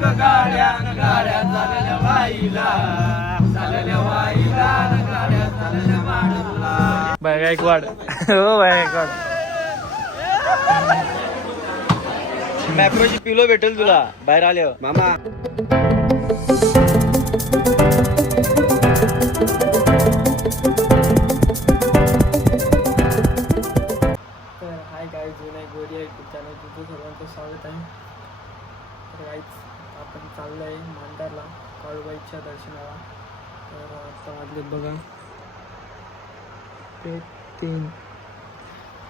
ग गाड्या गाड्या चालल्या वाईला चालल्या वाईला गाड्या चालल्या वाडला. बाय गायकवाड. हो बाय गायकवाड. मॅप्रोची पिलो भेटेल तुला बाहेर आल्यावर मामा. सर्वांचं स्वागत आहे. तर गाईच आपण चाललो आहे मांडारला काळूबाईच्या दर्शनाला. तर आता वाजले बघा ते 3.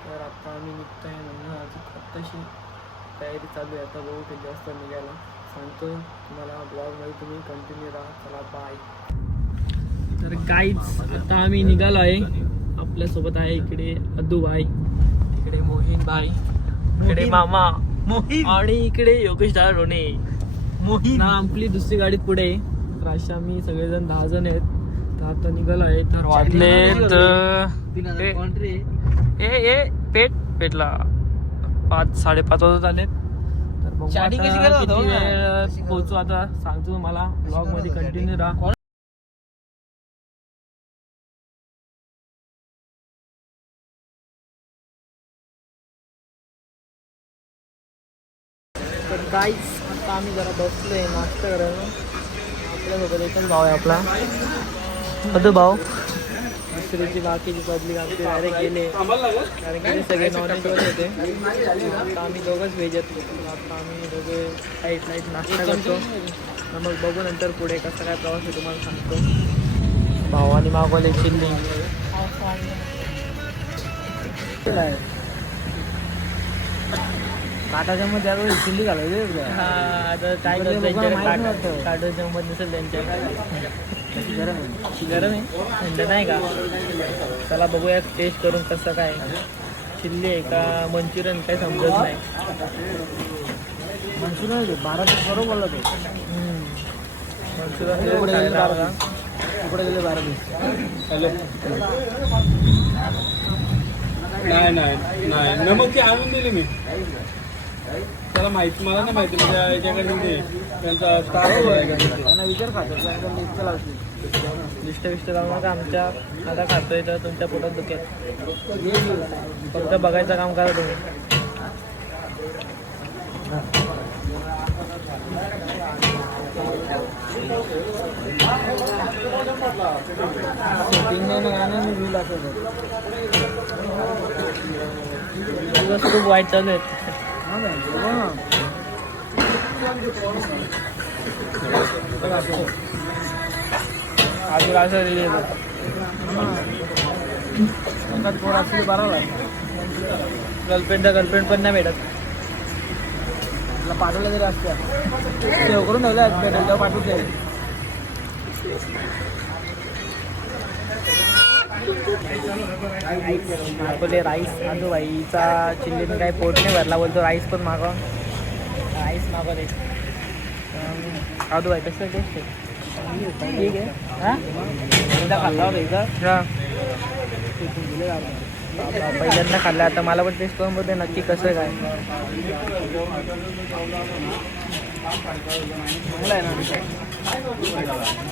तर आता आम्ही निघतो आहे म्हणून अजून आत्ताशी तयारी चालू आहे. आता बघू किती जास्त निघायला सांगतो तुम्हाला ब्लॉगमध्ये, तुम्ही कंटिन्यू राहा. चला बाय. तर गाईच आता आम्ही निघालो आहे. आपल्यासोबत आहे इकडे अद्दूभाई, इकडे मोहीन भाई, इकडे मामा मोहीन आणि इकडे योगेश दारोने मोहीन ना. आपली दुसरी गाडी पुढे. तर अशा आम्ही सगळेजण 10 जण आहेत. तर आता निघालो आहे. तर वाजले पेटला 5-5:30 वाजत आले. तर पोहोचू आता सांगतो तुम्हाला ब्लॉग मध्ये कंटिन्यू राहा. तर गाईज आता आम्ही जरा बसलोय नाश्ता करायला. आपल्यासोबत एकच भाव आहे आपला अदू भाऊ. दुसरीची बाकीची पब्लिक आपली डायरेक्ट गेले कारण की सगळे नॉनव्हेज वर होते. आता आम्ही दोघंच व्हेज आहेत. आता आम्ही दोघे लाईट नाश्ता करतो. मग बघू नंतर पुढे कसा काय प्रवास आहे तुम्हाला सांगतो. भावानी मागवले चिल्ली. काटाच्या मध्ये आता चिल्ली घालायची. हा आता काय काटाच्या मध्ये नसेल त्यांच्या. गरम आहे थंड नाही का. चला बघूया टेस्ट करून कसं काय. चिल्ली आहे का मंचुरियन काय समजत नाही. मंचुरियन 12 पीस बरोबर बोलला ते. मंचुरियन कुठे गेले 12 पीस. हॅलो नाही नमक ते आणून दिले मी त्याला माहिती. मला नाही माहिती म्हणजे याच्याकडे त्यांचा त्यांना विचार खातो लिस्ट विष्ट लावून नका. आमच्या आता खातोय तर तुमच्या पोटात दुखेल. फक्त बघायचं काम करा तुम्ही. दिवस खूप वाईट चालू आहेत. आजून असं गर्लफ्रेंड पण नाही भेटत. पाठवलं तरी असत्या सेव करून ठेवल्या पाठवून जाईल. बोले राईस आणतो बाईचा चिल्लीने काही पोट नाही भरला बोलतो. राईस पण मागवा. राईस मागवले. आदू भाई कसं टेस्ट आहे. ठीक आहे. हां एकदा खाल्ला होता इथं. पहिल्यांदा खाल्लं. आता मला पण टेस्ट करून बघते नक्की कसं काय.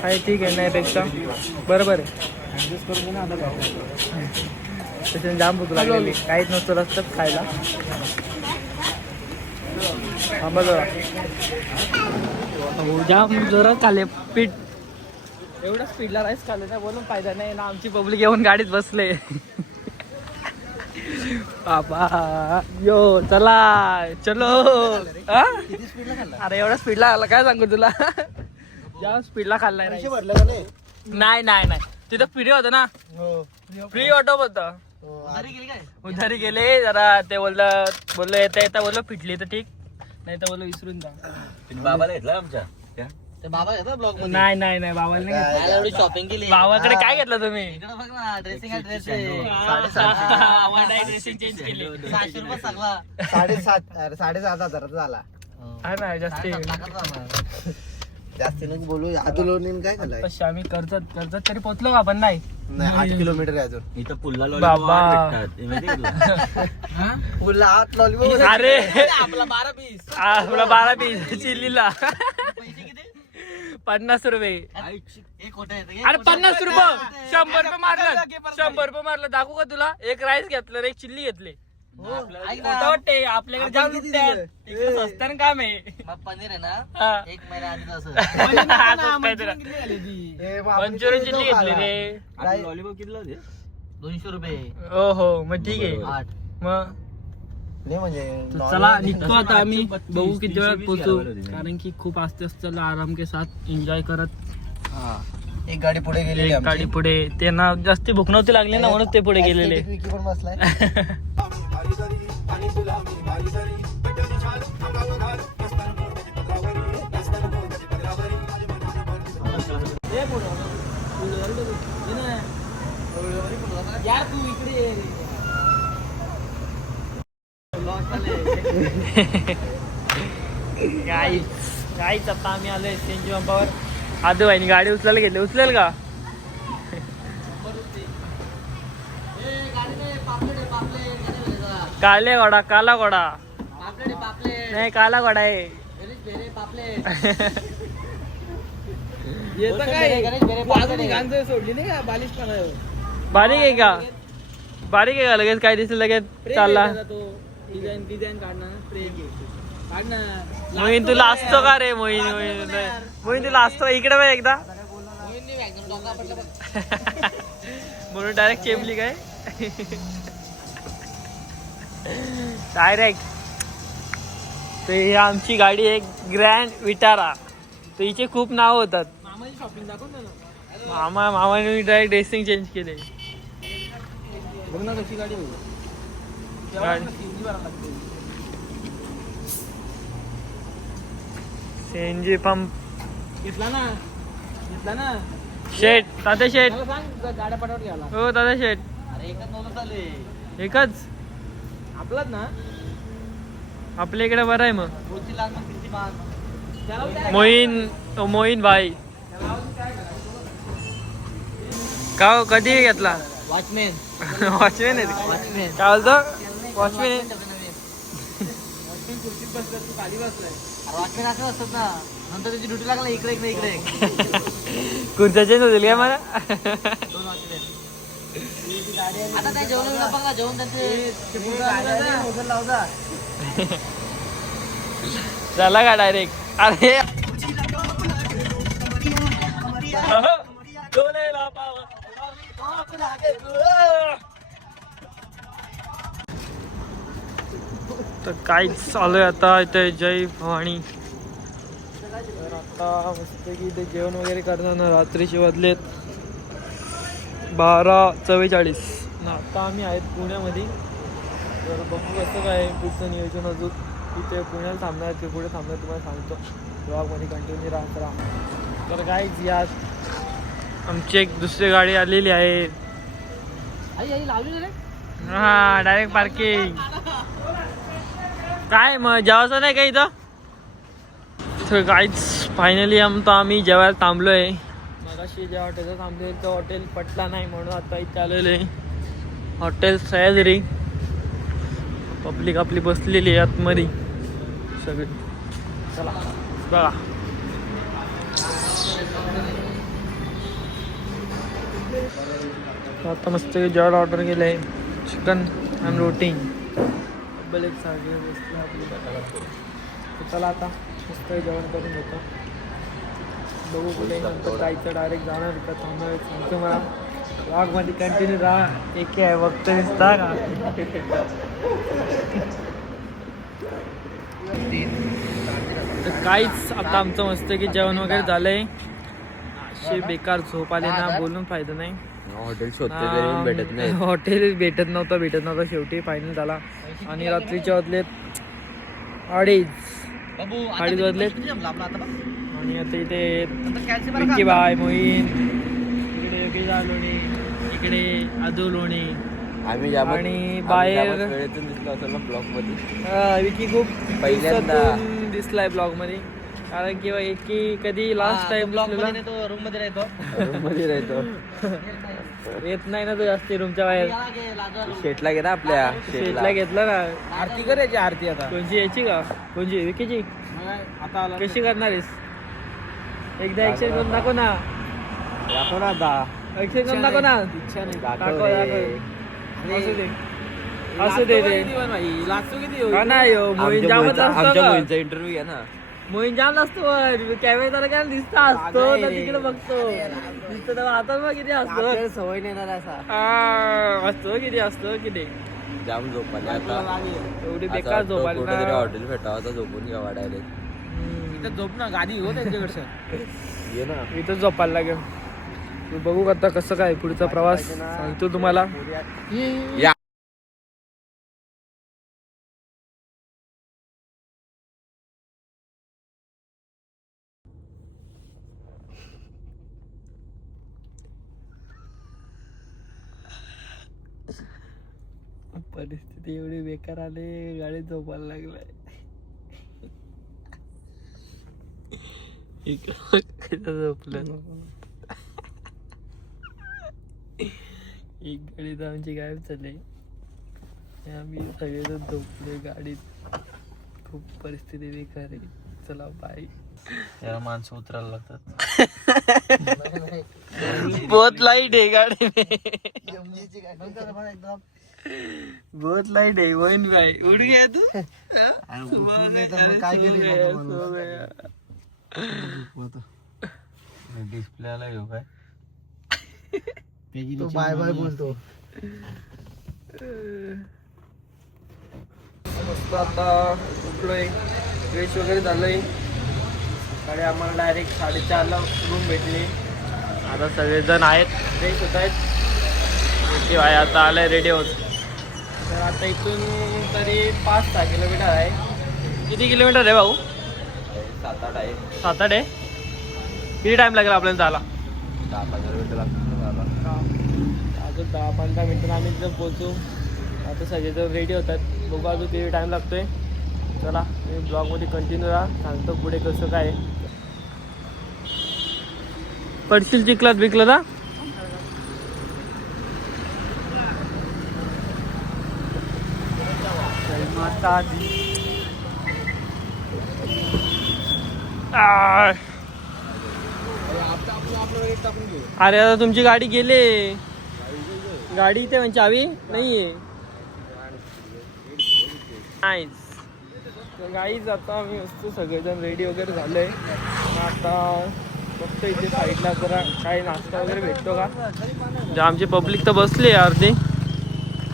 आहे ठीक आहे नाहीपेक्षा बरोबर आहे. ॲडजस्ट करून ना आता त्याच्याने जाम भूक लागलेली. काहीच नसतं रस्त्यात खायला. थांबा जरा जाम जोरात खाल्ले पीठ. एवढं स्पीडला राईस खाल्लं ना बोलून फायदा नाही ना. आमची पब्लिक येऊन गाडीत बसले. बाबा यो चला चलो. अरे एवढा स्पीडला खाल्ला काय सांगू तुला. जाम स्पीडला खाल्लाय. नाही नाही नाही तिथं फ्री होतं ना. फ्री ऑटो होतं. उधारी गेले जरा. ते बोललो येता येता बोललो फिटली तर ठीक नाही तर बोललो विसरून जा. बाबाला घेतला आमच्या बाबा येतात ब्लॉग मध्ये. नाही नाही नाही बाबाला नाही. एवढी शॉपिंग केली. बाबाकडे काय घेतलं तुम्ही. बघ ना ड्रेसिंग ड्रेसिंग चेंज केली. 600 रुपये सगळा. 7,500 झाला. आहे ना जास्ती जास्ती नको बोलू. आदुलोनी काय खाल्लंय. तशी आम्ही कर्जत तरी पोहोचलो का पण नाही. 8 किलोमीटर आहे अजून. इथं पुल्ला बाबा पुला आत लॉलीपॉप. अरे आपला 12 पीस आपला 12 पीस चिल्लीला. 50 रुपये एक खोटं येतं. अरे 50 रुपये 100 रुपये मारलं 100 रुपये मारलं दाखवू का तुला एक राईस घेतलं रे, एक चिल्ली घेतले. ऐक ना. खोटं वाटते आपल्याकडे जाम आपण किती लुटतात. दिलं? इकडे स्वस्तानं काम आहे. मग पनीर आहे ना हा. 1 महिना आधीच असं. असंच काहीतरी. ए, मग आपण मंचुरियन किती चिल्ली देऊ घेतली खायला? रे. काय? लॉलीपॉप किती होते? 200 रुपये. हो हो मग ठीक आहे 8. मग नाही म्हणजे तर चला निघतो आता आम्ही, बघू किती वेळात पोहोचू, कारण की खूप आस्ते आस्ते चला आराम के साथ एन्जॉय करत. एक गाडी पुढे गेलेली एक गाडी पुढे, त्यांना जास्ती भूक नव्हती लागली ना म्हणून ते पुढे गेलेले. विकी पण बसलाय. यार तू इकडे गाईच आता आम्ही आलोय सेंजी पंपावर. आदू भाईनी गाडी उचलायला घेतली, उचलेल का? काले घोडा, काला घोडा नाही, काला घोडा आहे. सोडली नाही का बालिश बारीक आहे का? बारीक आहे का? लगेच काय दिसलं लगेच चालला. डिझाईन काढणार मोहीन तुला असतो का रे? मोहीन तुला असतो इकडे बघ एकदा. म्हणून डायरेक्ट चेपली काय? डायरेक्ट. तर ही आमची गाडी आहे ग्रँड विटारा. तर हिचे खूप नाव होतात. मामाने डायरेक्ट ड्रेसिंग चेंज केले. बघ ना कशी गाडी सीएनजी पंप घेतला ना शेट, तात्या शेट. गाड्या पटावट घ्यायला. हो तात्या शेट. अरे एकच नव्हतं चालू एकच आपलाच ना. आपल्या इकडे बरं आहे मग. बोलची लाग मग किती मान. मोहीन भाई का हो, कधी घेतला? वॉचमॅन वॉचमॅन आहे काय बोलतो? वॉचमॅन आहे. वॉचमॅन असं असतात ना, नंतर त्याची ड्युटी लागला इकडे इकडे कुर्ता चेंज होतील का मला? 2 वॉचमॅन. आता काय जेवण बघा, जेवण त्यांचे लावता. झाला का डायरेक्ट? अरे तर काहीच चालू आहे आता इथे जय भवानी. तर आता मस्त की इथे जेवण वगैरे करताना रात्रीचे वाजलेत 12:44 ना. आता आम्ही आहेत पुण्यामध्ये. तर बघू कसं काय पुढचं नियोजन अजून. इथे पुण्याला थांबणार की पुढे थांबणार तुम्हाला सांगतो. ब्लॉगमध्ये कंटिन्यू राहत राहा. तर काहीच यात आमची एक दुसरी गाडी आलेली आहे. हा डायरेक्ट पार्किंग. काय मग जेवायचं नाही का इथं? तर काहीच फायनली आम्ही जेवायला थांबलो आहे. मगाशी ज्या हॉटेलला थांबले तर हॉटेल पटला नाही म्हणून आता इथे आलेलं आहे हॉटेल सह्याद्री. पब्लिक आपली बसलेली आहे आतमध्ये सगळी. चला बघा. आता मस्त जेवायला ऑर्डर केलं आहे चिकन आणि रोटी. तब्बल 1 साडी बसली आपली. तर चला आता मस्त जेवण करून घेतो. बघू कुठे नंतर जायचं डायरेक्ट जाणार का थांबणार सांगतो मला. ब्लॉगमध्ये कंटिन्यू राहा. एक आहे बघतो दिसता का? तर काहीच आता आमचं मस्त की जेवण वगैरे झालंय. असे बेकार झोप आले ना, बोलून फायदा नाही. हॉटेल शोधते भेटत नाही. हॉटेल भेटत नव्हता शेवटी फायनल झाला. आणि रात्रीचे वाजलेत 2:30 वाजलेत. आणि आता इथे विक्की बाय, मोहीन, इकडे योगेश लोणी, इकडे आदू लोणी आम्ही आणि बाहेर वेळेतून दिसलो असेल ना ब्लॉग मध्ये. विकी खूप पहिल्यांदा दिवसातून दिसलाय ब्लॉग मध्ये. कारण की विकी कधी लास्ट टाइम ब्लॉग मध्ये तो रूम मध्ये राहतो. रूम मध्ये राहतो. येत नाही ना तो जास्त रूमच्या बाहेर. शेटला घे ना आपल्या शेटला घेतला ना. आरती करायची. आरती आता कोणची याची का? कोणची विकीची? आता आला कशी करणार आहेस? एकदा ऍक्शन करून दाखव ना. दाखव ना आता. ऍक्शन करून दाखव ना. इच्छा नाही. दाखव दाखव. असू दे असू दे रे. लागतो किती का नाही हो, मोहीन जामच असतो आमच्या का? मोहीनचा इंटरव्ह्यू घ्या ना. मोहीन जाम नसतो कॅमेरा काय दिसता असतो तर तिकडे बघतो दिसतो तर आता मग किती असतो सवय नाही ना असा. असतो किती असतो किती जाम झोपाले आता. एवढी बेकार झोप आली कुठेतरी ना. हॉटेल भेटावं आता झोपून घ्यावा डायरेक्ट. इथं झोप ना गादी हो त्यांच्याकडचं. ये ना. इथं झोपायला लागेल. बघू आता कसं काय पुढचा प्रवास सांगतो तुम्हाला. या. परिस्थिती एवढी बेकार आली गाडीत झोपायला लागलाय. झोपलं एक गाडी तर आमची गायब झाली. आम्ही सगळेजण झोपले गाडीत. खूप परिस्थिती बेकार आहे. चला बाय. त्याला माणसं उतरायला लागतात. बहुत लाईट आहे गाडी बहुत लाईट आहे. वहीन भाई उठ गया तू. काय डिस्प्लेला घेऊ काय. तो बाय बाय बोलतो. मस्त आता उठलोय फ्रेश वगैरे झालोय. सकाळी आम्हाला डायरेक्ट 4:30ला रूम भेटली. आता सगळेजण आहेत फ्रेश होत आहेत. ओके भाई आता आलाय रेडी होत. तर आता इथून तरी 5-6 किलोमीटर आहे. किती किलोमीटर आहे भाऊ? 7-8 आहे. 7-8 आहे. किती टाइम लागेल आपल्याला जायला? 10-15 मिनिटं लागतात. अजून 10-15 मिनिटांनी आम्ही तिथं पोहोचू. आता सगळेजण रेडी होतात. बघू अजून किती टाईम लागतोय. चला मी ब्लॉगमध्ये कंटिन्यू राहा. सांगतो पुढे कसं काय. पडशील चिखलात बिकलं ना. अरे आता तुमची गाडी गेले. गाडी इथे म्हणजे चावी नाहीये. नाहीच. तर गाईच आता आम्ही मस्त सगळेजण रेडी वगैरे झालोय. आता फक्त इथे साईडला जरा काही नाश्ता वगैरे भेटतो का. म्हणजे आमची पब्लिक तर बसली आहे अर्धी.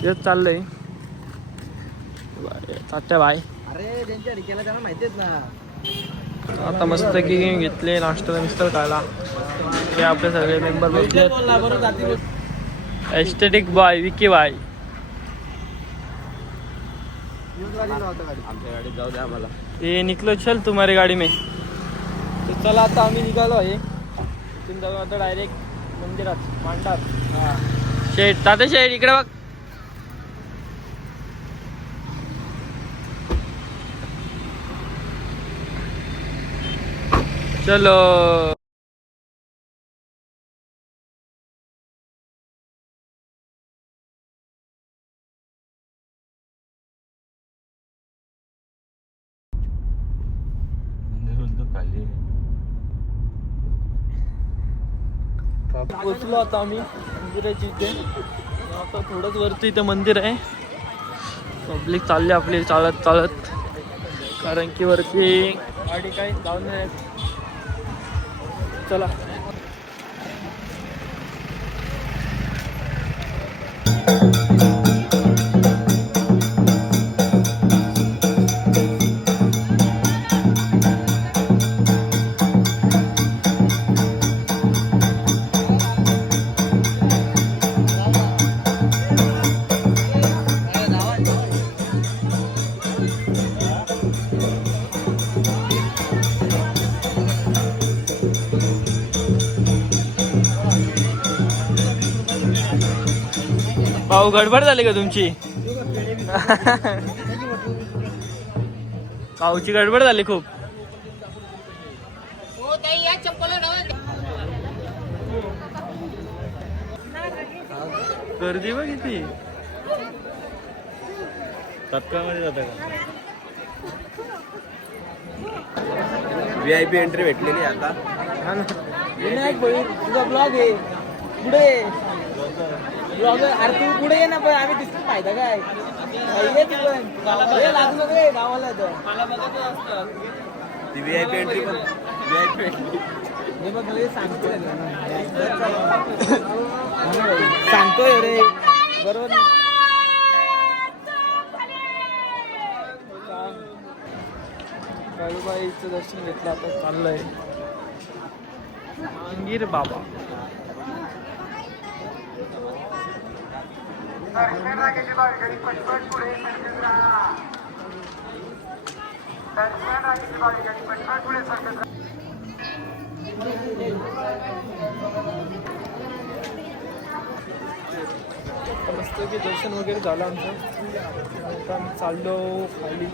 तेच चाललंय. तात्या बाय. अरे त्यांच्या रिकेला त्यांना माहितीच ना. आता मस्त की घेतले नाश्ता मिस्टर खायला. हे आपले सगळे मेंबर बसले. Aesthetic boy Vicky bye. आमच्या गाडीत जाऊ द्या आम्हाला. ये निकलो चल तुम्हारी गाडी में. तर चला आता आम्ही निघालो आहे. इथून जाऊ आता डायरेक्ट मंदिरात मांडार. शेठ तात्या शेठ इकडे बघ. चलो खाली पोचलो आता आम्ही मंदिराची इथे. आता थोडंच वरती इथं मंदिर आहे. पब्लिक चालली आपली चालत चालत. कारण की वरती गाडी काही जाऊन नाही. चला भाऊ गडबड झाली का तुमची? भाऊची गडबड झाली खूप. गर्दी बघ किती. तत्काळमध्ये जातं का? VIP एंट्री भेटलेली आता. हा ना. विनायक भाई तुझा ब्लॉग आहे पुढे ब्लॉग अरे तू पुढे ये ना पण आम्ही दिसतो फायदा काय ये तू पण हे लागू नको रे गावाला तर मला बघायचं असतं ती VIP एंट्री पण VIP एंट्री हे बघ रे सांगतोय सांगतोय रे बरोबर काळूबाईचं दर्शन घेतलं आता चाललंय अंगीर बाबा मस्त की दर्शन वगैरे झालं आमचं आता आम्ही चाललो खाली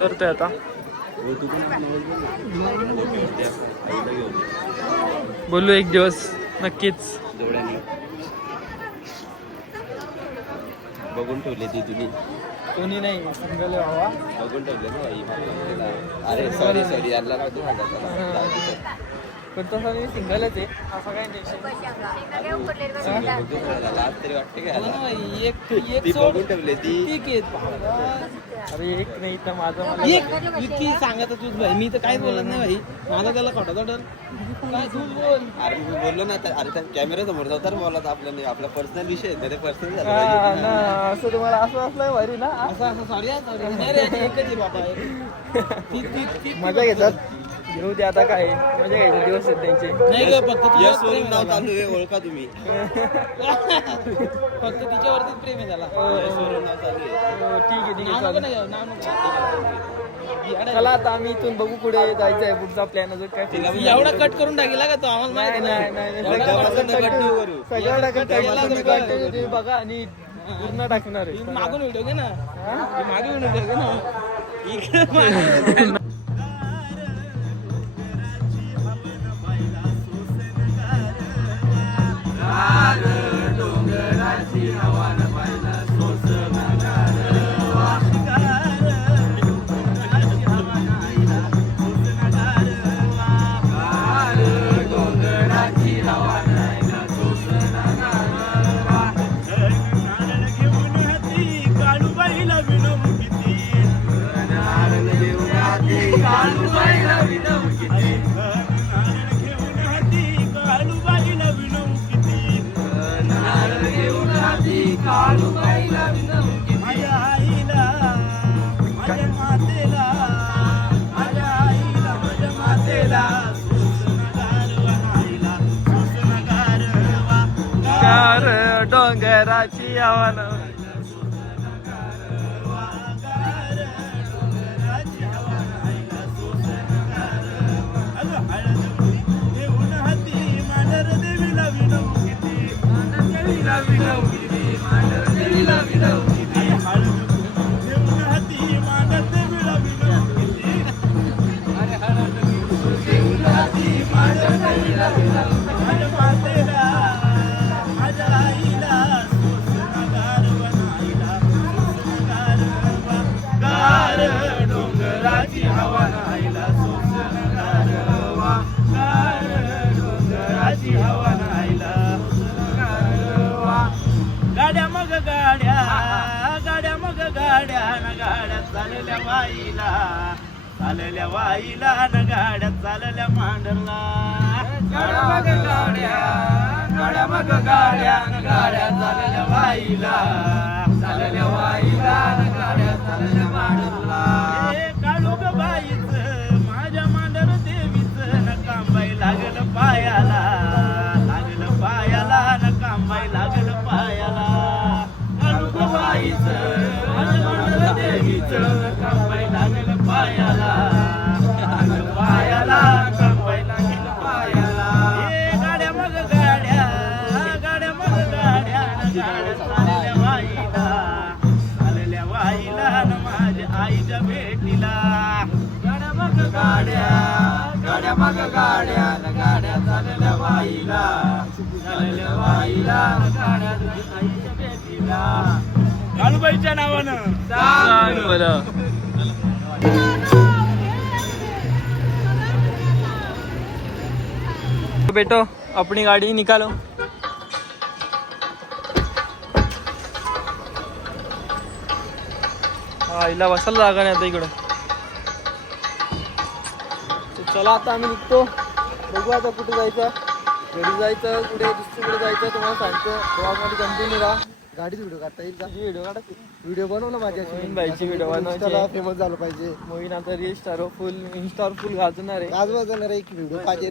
तर ते आता बोलू एक दिवस नक्कीच बघून ठेवली ती तुम्ही कोणी नाही सिंगल व्हावा बघून ठेवले ना अरे सॉरी याला नव्हतं माझा पण तसं मी सिंगलच आहे असं काही लाज तरी वाटते का एक बघून ठेवले ती ठीक आहे अरे एक नाही तर माझं मला इतकी सांगत तूच भाई मी तर काहीच बोलत नाही भाई मला त्याला खोटा तर काय तूच बोल अरे मी बोललो ना अरे त्या कॅमेरा समोर जाऊ तर बोलत आपल्याला आपला पर्सनल विषय आहे ते पर्सनल हा झालं ना असं तुम्हाला असं असलं भारी ना असं सॉरी नाही रे एकच आहे बाबा मजा घेतात घेऊ दे आता काय मजा घ्यायचे दिवस आहेत त्यांचे नाही ग फक्त यश तुझ्यावर प्रेम वरून नाव आहे चालू आहे ओळखा तुम्ही फक्त तिच्यावरतीच प्रेम आहे त्याला यश वरून नाव चालू आहे ठीक आहे नाव नको चालेल. नाही नाव नको चला आता आम्ही इथून बघू पुढे जायचं आहे पुढचा प्लॅन अजून काय fix एवढा कट करून टाकीला का तो आम्हाला नाही माहिती नाही नाही एवढा सगळं cut cut नको करू. सगळं टाकत केला तुम्ही तर content तुम्ही बघा आणि पूर्ण टाकणार आहे तू मागून व्हिडिओ घे ना हा? तू मागे व्हिडिओ घे ना इकडे मागे. कार डोंगराची आव्हान गाड्या मग गाड्या गाड्या मग गाड्या न गाड्या चालल्या वाईला न गाड्या चालल्या मांडरला गाड्या मग गाड्या न गाड्या चालल्या वाईला न गाड्या चालल्या मांडरला काळूग बाईच माझ्या मांडर देवीच न कांबाई लागल पायाला न कांबाई लागल पायाला काळूग बाईच माझ्या मांडर देवीच न कांबाई लागल पायाला कांबाई लागल पायाला गाड्या मग गाड्या न गाड्या चालल्या वाईला न माझ्या आईच्या भेटीला गाड्या मग गाड्या न गाड्या चालल्या वाईला न गाड्या आईच्या भेटीला काळूबाईच्या नावानं बरं बेटो अपनी गाड़ी निकालो. हा हिला बसायला जागा नाही आता इकडं. चला आता आम्ही निघतो. बघू आता कुठे जायचं, घरी जायचं, कुठे दुसरीकडे जायचं तुम्हाला सांगतो. ब्लॉगमध्ये कंटिन्यू राहा. गाडीच व्हिडिओ काढता येईल का? व्हिडिओ काढा. व्हिडिओ बनव ना माझ्या मोहीन बाईची व्हिडिओ बनवायची. फेमस झालं पाहिजे. मोहीन आता रील स्टार फुल इंस्टावर फुल गाजवणार आहे. आज वाजणार एक व्हिडिओ पाहिजे.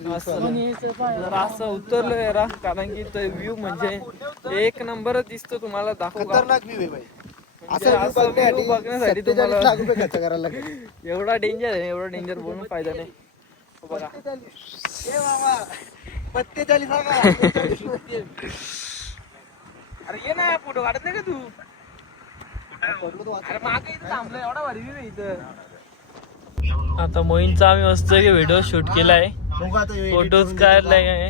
जरा असं उतरलो यारा कारण की तो व्ह्यू म्हणजे एक नंबरच दिसतो तुम्हाला दाखवू का? खतरनाक व्ह्यू आहे भाई. म्हणजे असं view बघण्यासाठी 47 तुम्हाला लाख रुपये खर्च करायला लागेल. एवढा डेंजर आहे. एवढा डेंजर बोलून फायदा नाही. बघा ए मामा 45 सांगा. अरे ये ना फोटो काढत नाही का तू? अरे मागे इथं थांबलं एवढा भारी view आहे इथं. आता मोहीनचा आम्ही मस्त व्हिडिओ शूट केलाय. बघू आता हे edit फोटोज करून काढलाय आहे.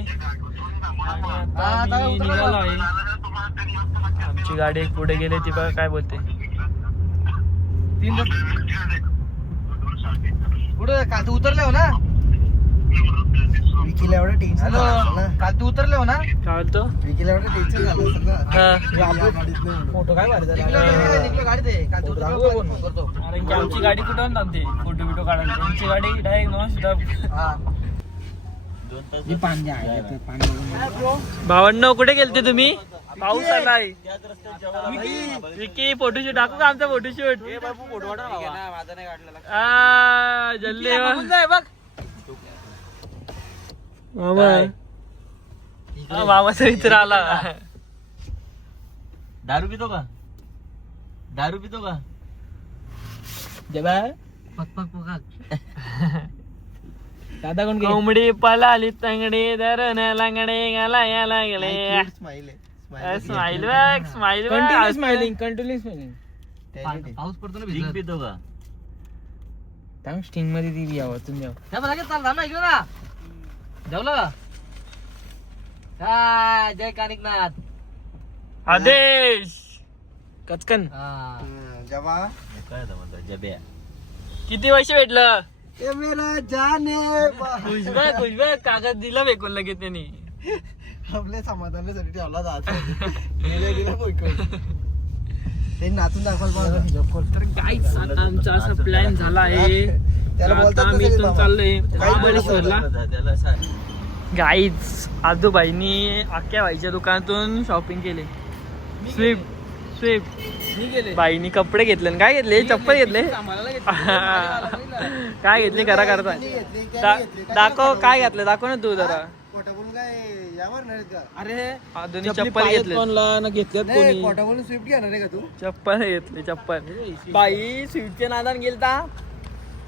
आता आम्ही निघालो आहे. आमची गाडी एक पुढे गेली ती बघा काय बोलते. पुढे काल तू उतरले हो ना? विकीला एवढं टेन्शन झालं असेल ना. काल तू उतरले हो ना? काय बोलतो? विकीला एवढं टेन्शन झालं असेल ना. हा. हे आपल्या गाडीत नाही म्हणून. फोटो काय मारत गाडी दे काल तू करतो. कारण की आमची गाडी कुठं थांबते फोटो बिटो काढायला. त्यांची गाडी डायरेक्ट नॉन स्टॉप. भावांनो कुठे गेलते तुम्ही? पाऊस आलाय. विकी फोटोशूट टाकू का आमचा फोटोशूट? माझा नाही काढलेला. जल्दी बघ मामा. मामाचा मित्र आला. दारू पितो का? दारू पितो का? दादा कोण कोंबडी पळाली तंगडी धरण लंगडे घालाया लागले. Smile smile bag smile continue smiling आहे. पाऊस पडतो ना भिजत पितो का? टांग स्टिंग मध्ये दिली यावं या बघा चालला ना इकडे ना. जेवलं का? हा जय कानिकनाथ. आदेश कचकन. जेव्हा काय म्हणतात जब्या. किती वर्ष भेटलं? ए मेरा जाने खुशबा कागद दिला फेकून लगेच त्यांनी. आपल्या समाधानासाठी ठेवला जायचं. गेल्या ते नाचून दाखवायला. तर गाईच आता आमचा असा प्लॅन झाला आहे. त्याला आता बोलतात आम्ही तसं इथून मामा. चाललोय काही महाबळेश्वरला. त्याला सांग. गाईच आजूबाईंनी आख्या बाईच्या दुकानातून शॉपिंग केली. स्विफ्ट मी गेले बाईनी कपडे घेतले आणि काय घेतले? चप्पल घेतले. काय घेतली करा करता दाखव काय घेतलं दाखव ना तू जरा. कोटा बोलून काय यावर नाही का? अरे दोन्ही चप्पल घेतले. घेतल्यात नाही, कोटा बोलून स्विफ्ट घेणार आहे का तू? चप्पल घेतली चप्पल. बाई स्वीटच्या नादान गेलता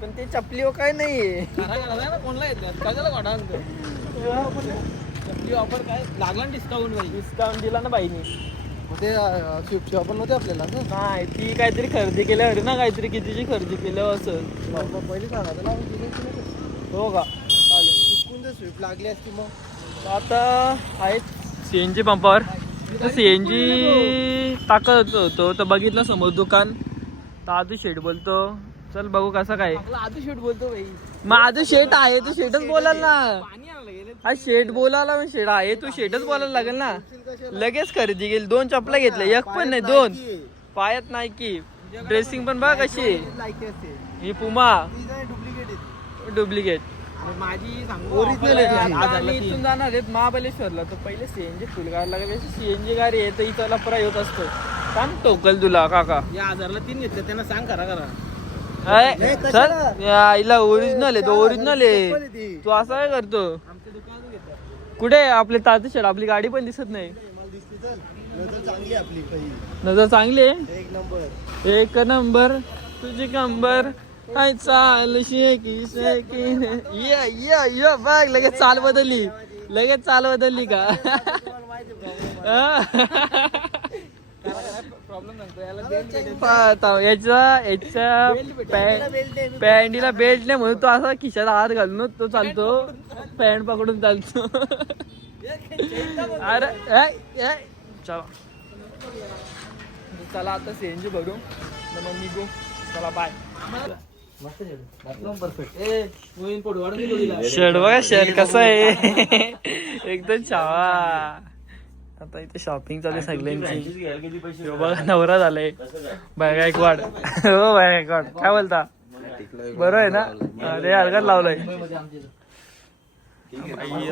पण ते चपली हो काय नाही. कोणला घेतल्यात कशाला घोडा चपली ऑफर काय लागला डिस्काउंट डिस्काउंट दिला ना बाईनी. मग ते स्विफ्टची ऑफर नव्हते आपल्याला ना. नाही ती काहीतरी खरेदी केल्यावर ना काहीतरी कितीची खरेदी केलं असं. पहिले सांगायचं ना आपण दिली की नाही. हो का चालेल. चुकून ते स्विफ्ट लागली असती मग. आता आहेत सीएनजी पंपावर. सीएनजी टाकत होतो तर बघितलं समोर दुकान. तर आधू शेट बोलतो चल बघू कसं काय. आधी शूट बोलतो भाई. मग आधू शेट आहे तू शेटच बोलाल ना. हा शेट बोलायला मग शेट आहे तू शेटच बोलायला लागेल ना. लगेच खरेदी केली. 2 चपला घेतल्या. एक पण नाही 2 पायात नाही की. ड्रेसिंग पण बघ कशी आहे. लायकी असते ही पुमा ती काय डुप्लिकेट आहे. डुप्लिकेट. माझी सांगू Original आहे तुझी. आता आम्ही इथून जाणार आहेत महाबळेश्वरला. तर पहिले सीएनजी फुल गाडी लागेल. सीएनजी गाडी आहे तर हिचा लफरा होत असतो. सांग टोकल तुला काका. या 1000ला 3 घेतले त्यांना सांग करा करा. अय, चल हिला ओरिजिनल आहे तो ओरिजिनल आहे. चप्पल आहे ती. तू असं काय करतो? आमच्या दुकानातून घेतलं. कुठे आपले ताते शेड आपली गाडी पण दिसत नाही. मला दिसते चल. नजर चांगली आहे आपली काही. नजर चांगली आहे. एक नंबर. एक नंबर तुझी कंबर काय चाल शेकी शेकी. ये बघ लगेच चाल बदलली. लगेच चाल बदलली का? प्रॉब्लेम सांगतो याला याच्या पॅन्टीला बेल्ट नाही म्हणून तो असा खिशात हात घालून तो चालतो. पॅन्ट पकडून चालतो. अरे चला आता सीएनजी भरू मग निघू. चला बाय. शर्ट बघा शर्ट कसा आहे एकदम छावा. आता इथे शॉपिंग चालू आहे सगळ्यांची. बघा नवरा झालाय बाय गायकवाड. हो बाय गायकवाड काय बोलता बरं आहे ना. अरे अलगात लावलंय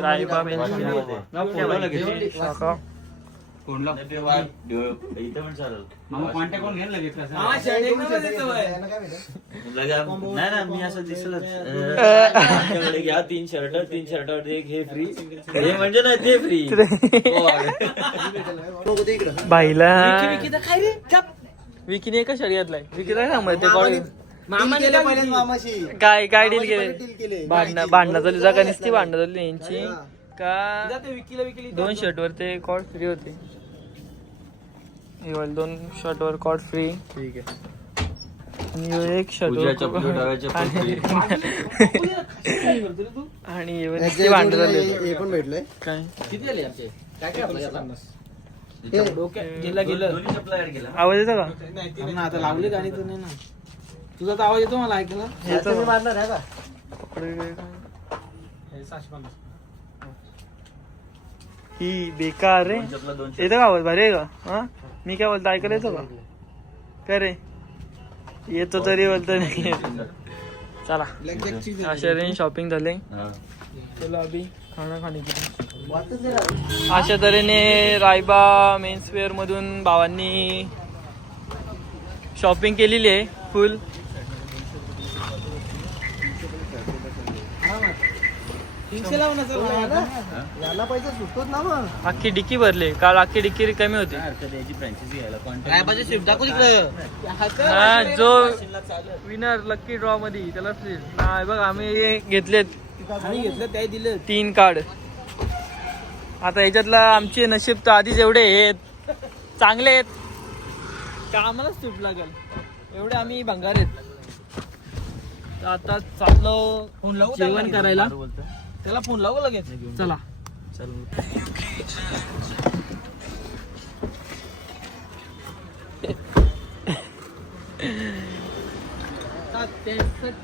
रायबा मी असं दिसलंच घ्या 3 शर्ट एक हे फ्री हे म्हणजे ना ते फ्री. बाईला विकीने एका शर्ट घातलाय. विकीला सांग ते कॉल काय काय डील केले. भांडणं झाली जागा नसती. भांडणं झाली यांची का 2 शर्ट वर ते कॉर्ड फ्री होते. 2 शर्ट वर कॉर्ड फ्री. ठीक आहे. आणि एक शर्ट आणि भांडण झाले पण भेटलंय काय किती आले आमचे आवाज येतो का आता लावले गाणी तर नाही ना. तुझा तर आवाज येतो मला ऐकायला. ही बेकार रे. येतो का आवाज भारी आहे का. हा मी काय बोलतो ऐकायला येतो का काय रे. येतो तरी बोलतो नाही. चला अशा रेंज शॉपिंग झाले. चलो अभि खाना खाने की. अशा तऱ्हेने रायबा मेन्सवेअर मधून भावांनी शॉपिंग केलेली आहे फुल. याला पैसे सुटतोच ना मग. अख्खी डिक्की भरले काल. अख्खी डिक्की कमी होती. जो विनर लकी ड्रॉ मध्ये त्याला बघ आम्ही घेतलेत 3 कार्ड. आता याच्यातला आमचे नशीब तर आधीच एवढे आहेत चांगले आहेत का आम्हालाच स्विफ्ट लागेल एवढे आम्ही भंगार आहेत. तर आता चाललो जेवण करायला. त्याला फोन लावू लगेच. चला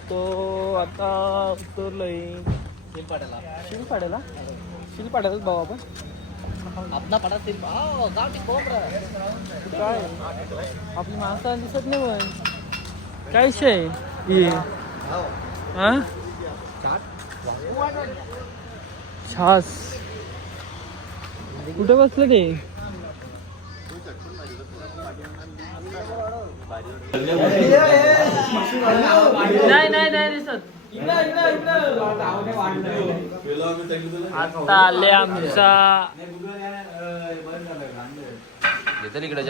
तो आता उतरलोय शिलपाड्यालाच भाऊ आपण. काय आपली माणसं दिसत नाही पण काय विषय हा छास कुठे बसलं ते. नाही दिसत. आता आले आमचा इकडे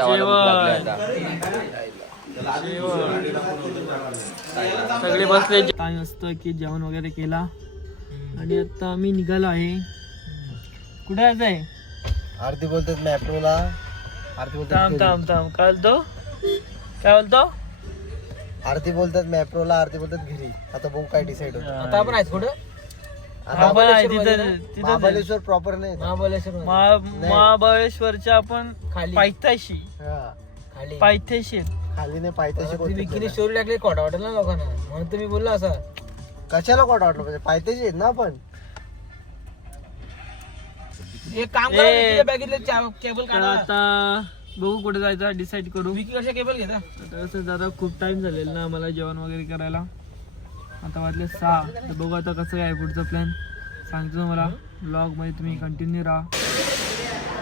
सगळे बसले. काय असतं की जेवण वगैरे केला आणि आता आम्ही निघालो आहे. कुठे जायचं आहे. आरती बोलतात मॅप्रोला. आरती बोलतात थांब काय बोलतो. आरती बोलतात मॅप्रोला. आरती बोलतात घरी. आता बघू काय डिसाइड होतं. आता आपण आहेत कुठं. महाबळेश्वर प्रॉपर नाही. महाबळेश्वरच्या आपण खाली. पायथ्याशी पायथ्याशी खाली नाही पायथ्याशी. विकीने स्टोरी टाकली खोटा वाटेल ना लोकांना म्हणून तुम्ही बोलला असा. कशाला कोण वाटलं पाहिजे. पायथ्याशी आहेत ना आपण. एक काम करा बॅगेतले केबल काढा. आता बघू कुठे जायचं डिसाईड करू. विकी कशा केबल घेता. तसं जरा खूप टाइम झालेला ना मला जेवण वगैरे करायला. आता वाजले 6. तर बघू आता कसं आहे पुढचा प्लॅन सांगतो मला. ब्लॉग मध्ये तुम्ही कंटिन्यू राहा.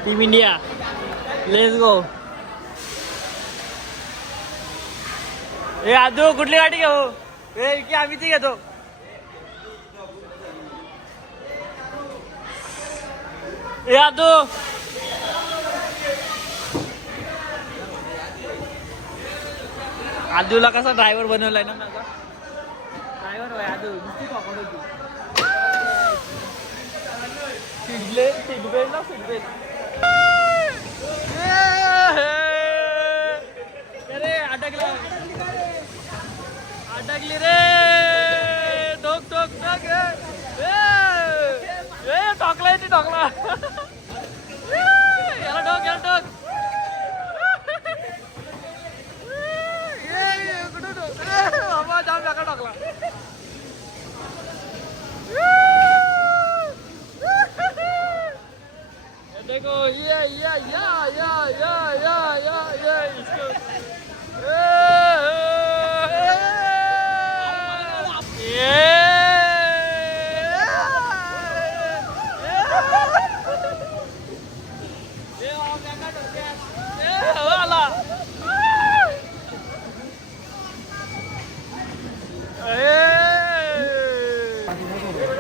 Team India let's go. ए आदू कुठली गाडी घेऊ. की आम्ही ती घेतो. ए आदू आदूला कसा ड्रायव्हर बनवलाय ना माझा. ड्रायव्हर होय आदू. नुसती पकड होती. सीटबेल्ट ना सीटबेल्ट. अरे अटकली रे. ठोक टॉकला ती टॉकला. याला टोक बाबा जाम टाकला.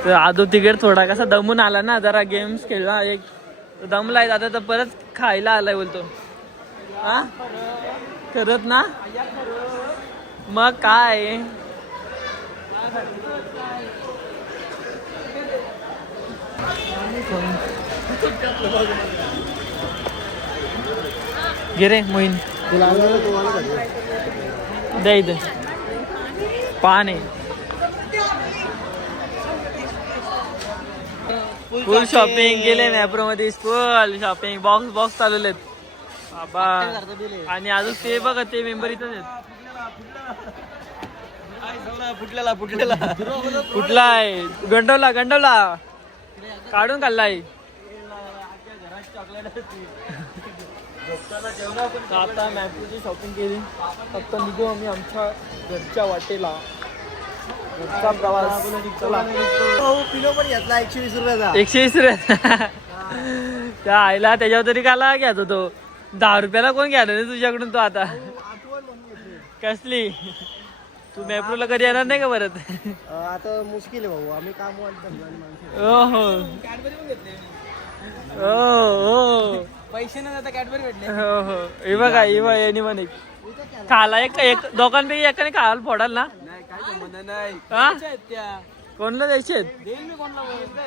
तर आदो तिकीट थोडा कसा दमून आला ना, जरा गेम्स खेळला एक दमलाय, आता तर परत खायला आलाय बोलतो. हा खरंच ना, मग काय. घे रे मोहीन, द्या इथे पान आहे. फुल शॉपिंग केले मॅप्रो मध्ये, फुल शॉपिंग, बॉक्स चालवलेत बाबा. आणि अजून ते बघा, ते मेंबर इथं आहेत. कुठलाय गंडवला काढून खाल्लाय. आता मॅप्रोची शॉपिंग केली, फक्त निघू आम्ही आमच्या घरच्या वाटेला. घरचा प्रवास चला. किलो पण घेतला 120 रुपयाचा. 120 रुपये त्या आईला त्याच्यावर तरी काला घ्यायचो तो. 10 रुपयाला कोण घ्यायला रे तुझ्याकडून तो आता. कसली तू मॅप्रोला कधी येणार नाही का परत. आता मुश्किल आहे भाऊ, आम्ही काम हो पैसे न जाता कॅडबरी भेटले. हो हे बघा यांनी पण एक खाला, एक दोघांपैकी एकाने खायला फोडाल ना. काय संबंध नाही. हा त्या कोणला द्यायचे देईल मी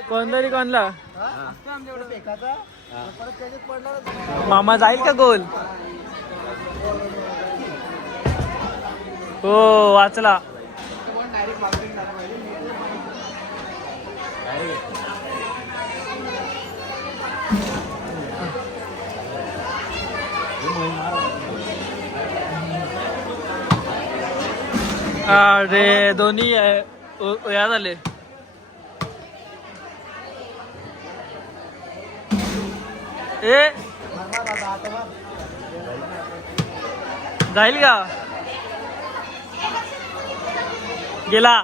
कोणला कोणला. आमच्याकडे एकाचा परत त्याच्यात पडणार. मामा जाईल का गोल. हो वाचला. अरे दोन्ही या झाले. ए जाईल का. गेला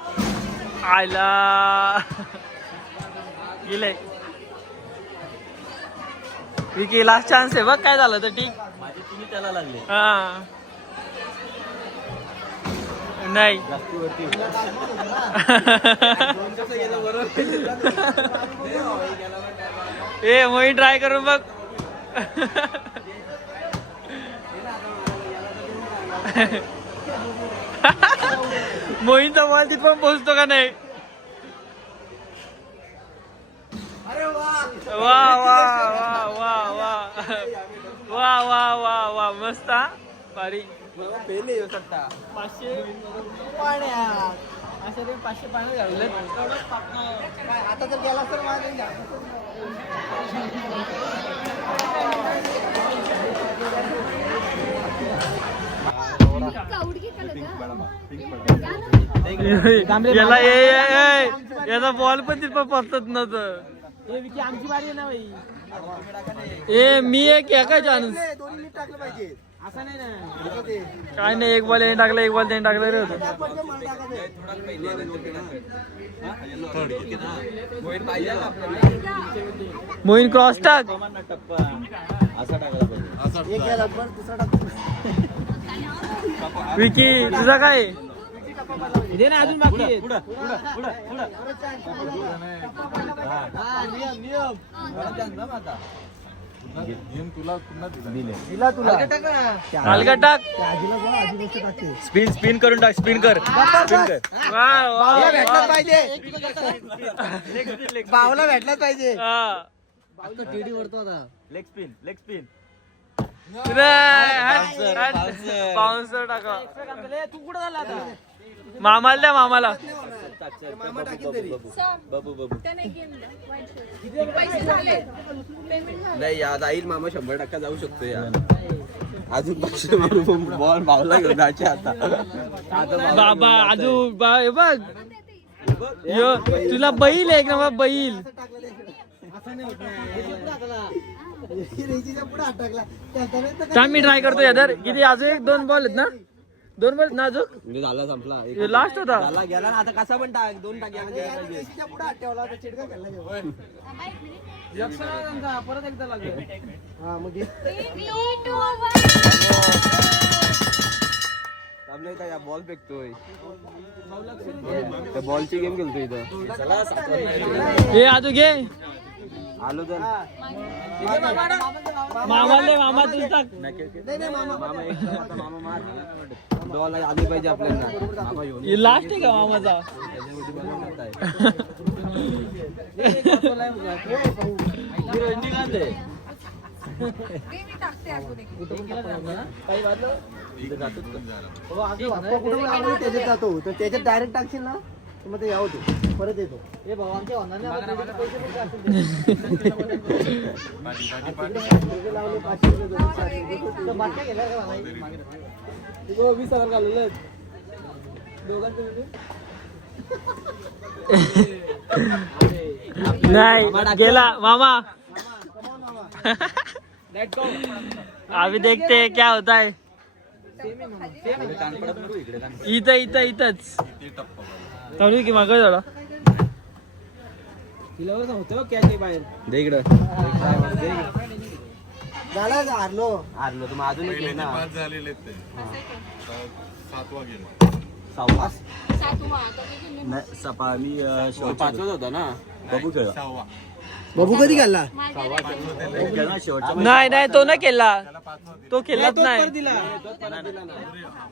आयला गेले. विकी लास्ट चान्स आहे बघ, काय झालं तर ठीक. माझे तुम्ही त्याला लागले. हा नाही ए मोहीन ट्राय करून बघ. मोहीनचा बॉल तिथपर्यंत पोहोचतो का नाही. वा वा वा वा वा वा वा वा वा मस्त हा भारी. 500 अशा रे 500 पाणी घालले. आता जर गेला तर याला याचा बॉल पण तिथं पोहोचत नव्हतं. आमची बारी आहे ना भाई. ए मी एक एका चान्स दोन्ही नीट टाकलं पाहिजे. असं नाही ना. काय नाही, एक बॉल याने टाकला, एक बॉल त्याने टाकला रे होतं. मोहीन क्रॉस टाक. असा टाकला पाहिजे. एक गेला पण दुसरा टाकतो. विकी तुझा काय. दे ना, अजून बाकी आहे. दिला तुला हलका टाक. आजीला कोण आजी गोष्ट टाकते. स्पिन करून टाक. स्पिन कर. वा वा बावला भेटलाच वा. पाहिजे. बावला भेटलाच पाहिजे. हा. टीडी वरतो आता. Leg spin. बाउन्सर टाका. तू कुठं झाला आता. मामाला द्या मामाला. मामा टाकेल तरी. बाबू पैसे झाले. नाही याद येईल मामा 100% जाऊ शकतो यार. अजून पक्ष मारून बॉल भावला घेऊन जायचे आता. बाबा आजू हे बघ यो तुला बैल आहे ना बैल. रेजीच्या पुढे हात टाकला. थांब मी ट्राय करतो यादर. किती अजून 1-2 बॉल आहेत ना. 2 बॉल ना अजून. म्हणजे झाला संपला. लास्ट होता. झाला गेला ना आता. कसा पण टाक 2 टाक रेजीच्या पुढे हात ठेवला होता. चिडका खेळला घेऊन. परत एकदा लागलं. हा मग घे. थांबले काय बॉल फेकतोय त्या बॉलची गेम खेळतोय इथं चला हे आजू घे आलो तर मामा तुझ टाक मामा एक तर आता मामा मार बॉल आली पाहिजे आपल्याला मामा येऊन लास्ट आहे का मामाचा त्याच्यावरती बनवण्यात आहे. इथं जातोच का? त्याच्यात जातो तर त्याच्यात डायरेक्ट टाकशील ना तर मग ते यावं तू परत येतो नाही गेला मामा अभी देखते हैं क्या होता है इथंच चालू की मागं झाला दे इकडं झाला हारलो हारलो तर मग अजून एक आहे ना झालेले ते सातवा गेम सहावा नाही सपा मी पाचवाच होता ना बघू खेळ सहावा बाबू कधी घालला ना शेवटचा नाही तो नाही केला तो केलाच नाही मग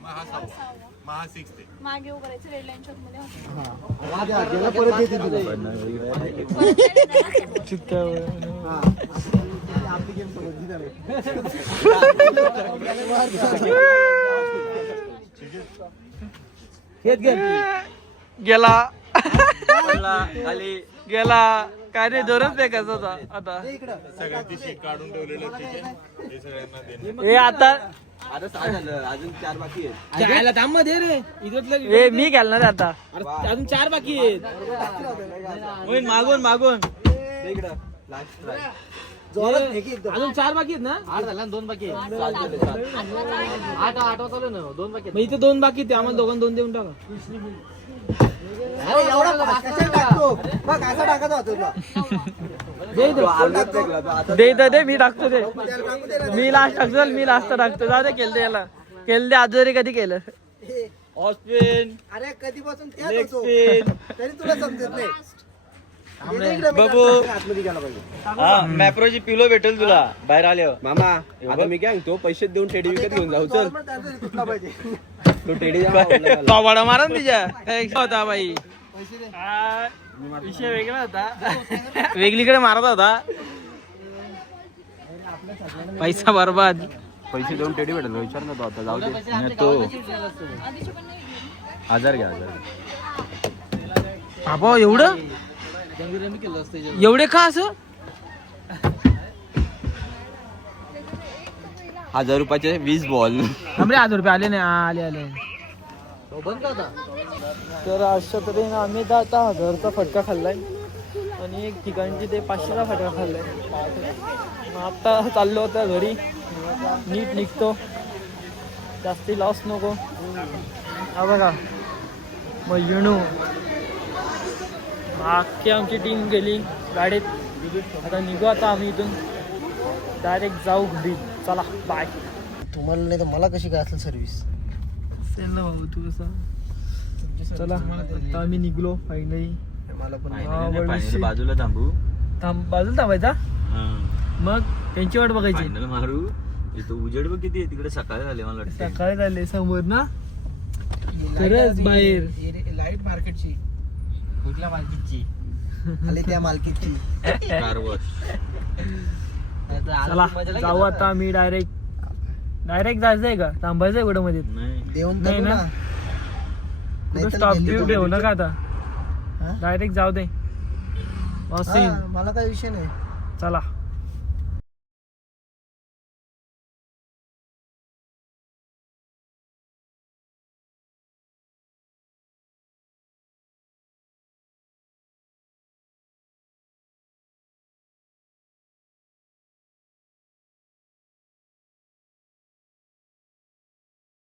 हा सहावा मग हा सिक्स आहे मागे उभं राहायचं रेड लाईन शॉप मध्ये परत येते तुला हा. आपली गेम समजली त्याला. गेला खाली गेला काय नाही दोरच फेकायचा होता आता ते इकडं. सगळ्यांची शीट काढून ठेवलेलं तिथे हे सगळ्यांना देणं हे आता आता 6 झालं अजून 4 बाकी आहेत हे मी घालणार आहे आता अजून 4 बाकी आहेत मागून दे इकडं लास्ट ट्राय जोरात फेकी एकदम. अजून 4 बाकी आहेत ना मग इथे 2 बाकी ते आम्हाला दोघांना 2 देऊन टाका अरे एवढा fast कशाला टाकतो बघ असा टाकायचा होता तुला. तो आलमात फेकला, तो आता दे मी टाकतो ते त्याला टाकू दे ना. मी लास्ट टाकतो मी लास्ट टाकतो जाऊ दे केलं याला केलं आजोरी कधी केलं हे, ऑस्ट्रेन अरे कधीपासून त्याच Leg होतो spin. तरी तुला समजत नाही इकडे इकडे मी बाबू. टाकतो, आतमध्ये गेला पाहिजे मॅप्रोची पिलो भेटेल तुला बाहेर आल्यावर मामा आता मी काय तो पैसे देऊन टेडी विकत घेऊन जाऊ चल Normal त्यांचा तुटला पाहिजे तो टेडी जाम आवडला मला. पावाडा मारा ना तिच्या होता बाई हा, विषय वेगळा होता वेगळीकडे मारत होता पैसा बर्बाद पैसे देऊन टेडी भेटेल विचार ना तो आता जाऊ दे नाही तो 1000 घ्या 1000 बाबा एवढं एवढे का असं 1000 रुपयाचे 20 बॉल आमरे 1000 रुपये आले नाही आले तर अशा तऱ्हेने आम्ही आता 1000चा फटका खाल्लाय आणि एक ठिकाणची ते 500चा फटका खाल्लाय मग आता चाललो होता घरी नीट निघतो जास्ती लॉस नको हा बघा मग युनू अख्खी आमची टीम गेली गाडीत आता निघू आता आम्ही इथून डायरेक्ट जाऊ घरी चला बाय तुम्हाला नाही तर मला कशी काय असेल सर्व्हिस ना बाबू तू कसं चला आता आम्ही निघलो फायनली मला पण फायनल बाजूला थांबू बाजूला थांबायचा हा. मग त्यांची वाट बघायची फायनल मारू इथं उजेड बघ किती आहे तिकडे सकाळी झाले मला वाटतं सकाळी झाले समोर ना खरंच बाहेर लाईट मार्केटची कुठल्या मार्केटची आले त्या मालकीची कार वॉश चला जाऊ आता आम्ही डायरेक्ट जायचंय का थांबायचंय कुठं मध्ये नाही देऊन नाही टाकू ना. ना कुठं नाहीतर स्टॉप गेली बिव तो ठेवू म्हणजे. नका आता हा? डायरेक्ट जाऊ दे हा, मला काही विषय नाही चला